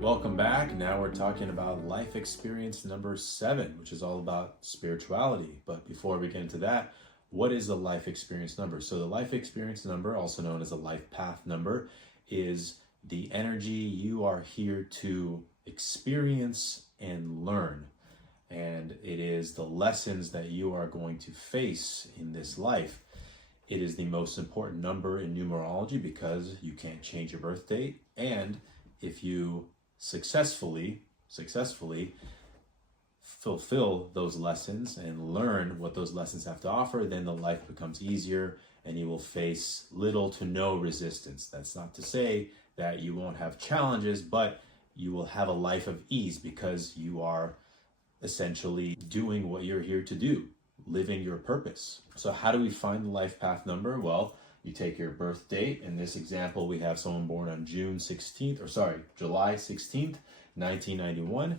Welcome back. Now we're talking about life experience number 7, which is all about spirituality. But before we get into that, what is the life experience number? So the life experience number, also known as a life path number, is the energy you are here to experience and learn. And it is the lessons that you are going to face in this life. It is the most important number in numerology because you can't change your birth date. And if you successfully fulfill those lessons and learn what those lessons have to offer, then the life becomes easier and you will face little to no resistance. That's not to say that you won't have challenges, but you will have a life of ease because you are essentially doing what you're here to do, living your purpose. So how do we find the life path number? Well, you take your birth date. In this example, we have someone born on July 16th, 1991.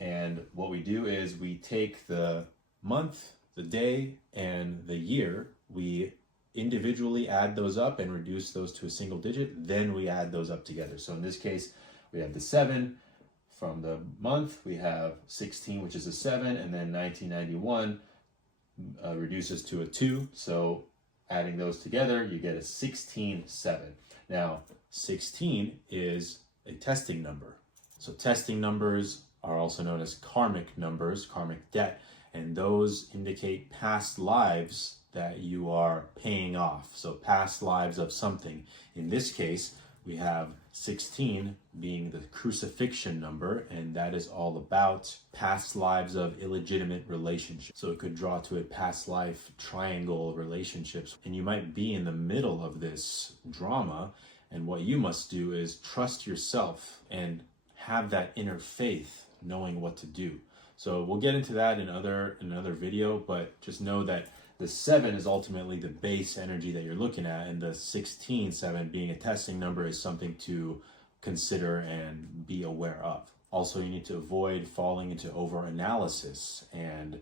And what we do is we take the month, the day, and the year. We individually add those up and reduce those to a single digit. Then we add those up together. So in this case, we have the 7 from the month. We have 16, which is a 7, and then 1991 reduces to a 2. So adding those together, you get a 16-7. Now, 16 is a testing number. So testing numbers are also known as karmic numbers, karmic debt, and those indicate past lives that you are paying off. So past lives of something. In this case, we have 16 being the crucifixion number, and that is all about past lives of illegitimate relationships. So it could draw to a past life triangle relationships, and you might be in the middle of this drama, and what you must do is trust yourself and have that inner faith, knowing what to do. So we'll get into that in another video, but just know that the 7 is ultimately the base energy that you're looking at, and the 16-7 being a testing number is something to consider and be aware of. Also, you need to avoid falling into over-analysis and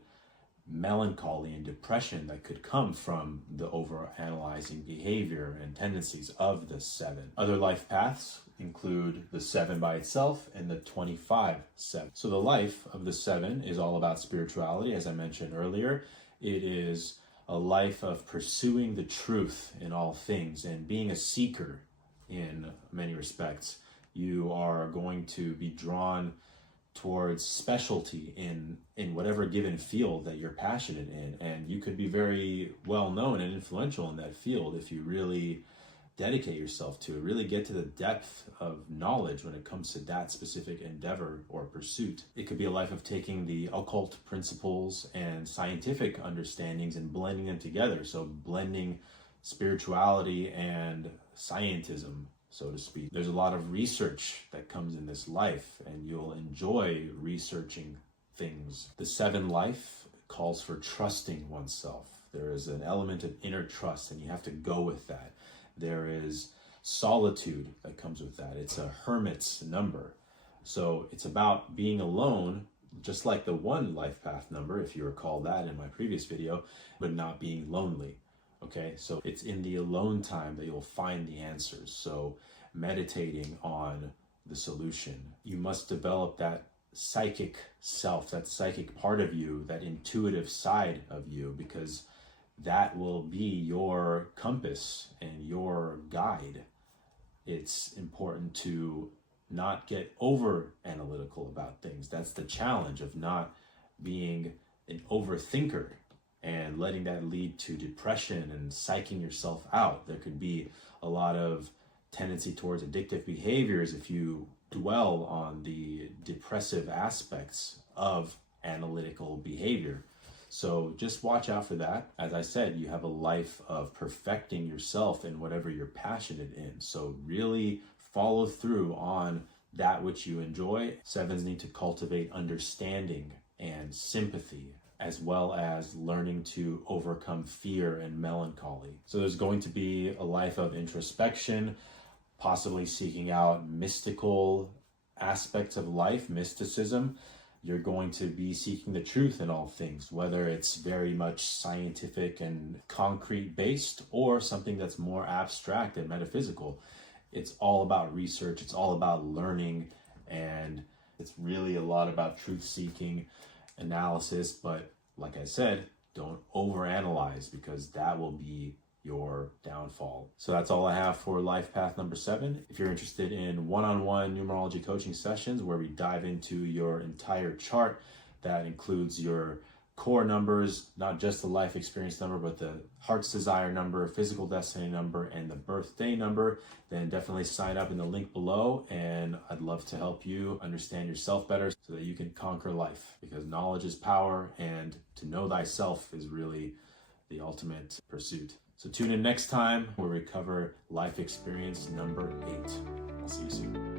melancholy and depression that could come from the over-analyzing behavior and tendencies of the 7. Other life paths include the 7 by itself and the 25-7. So the life of the 7 is all about spirituality, as I mentioned earlier. It is a life of pursuing the truth in all things and being a seeker in many respects. You are going to be drawn towards specialty in whatever given field that you're passionate in, and you could be very well known and influential in that field if you really dedicate yourself to it, really get to the depth of knowledge when it comes to that specific endeavor or pursuit. It could be a life of taking the occult principles and scientific understandings and blending them together. So blending spirituality and scientism, so to speak. There's a lot of research that comes in this life, and you'll enjoy researching things. The 7 life calls for trusting oneself. There is an element of inner trust, and you have to go with that. There is solitude that comes with that. It's a hermit's number. So it's about being alone, just like the 1 life path number, if you recall that in my previous video, but not being lonely. Okay, so it's in the alone time that you'll find the answers. So meditating on the solution. You must develop that psychic self, that psychic part of you, that intuitive side of you, because that will be your compass and your guide. It's important to not get over analytical about things. That's the challenge of not being an overthinker and letting that lead to depression and psyching yourself out. There could be a lot of tendency towards addictive behaviors if you dwell on the depressive aspects of analytical behavior. So just watch out for that. As I said, you have a life of perfecting yourself in whatever you're passionate in. So really follow through on that which you enjoy. 7s need to cultivate understanding and sympathy, as well as learning to overcome fear and melancholy. So there's going to be a life of introspection, possibly seeking out mystical aspects of life, mysticism. You're going to be seeking the truth in all things, whether it's very much scientific and concrete based or something that's more abstract and metaphysical. It's all about research. It's all about learning And it's really a lot about truth-seeking analysis, but like I said, don't overanalyze, because that will be your downfall. So that's all I have for life path number 7. If you're interested in one-on-one numerology coaching sessions where we dive into your entire chart, that includes your core numbers, not just the life experience number, but the heart's desire number, physical destiny number, and the birthday number, then definitely sign up in the link below, and I'd love to help you understand yourself better so that you can conquer life, because knowledge is power, and to know thyself is really the ultimate pursuit. So tune in next time where we cover life experience number 8. I'll see you soon.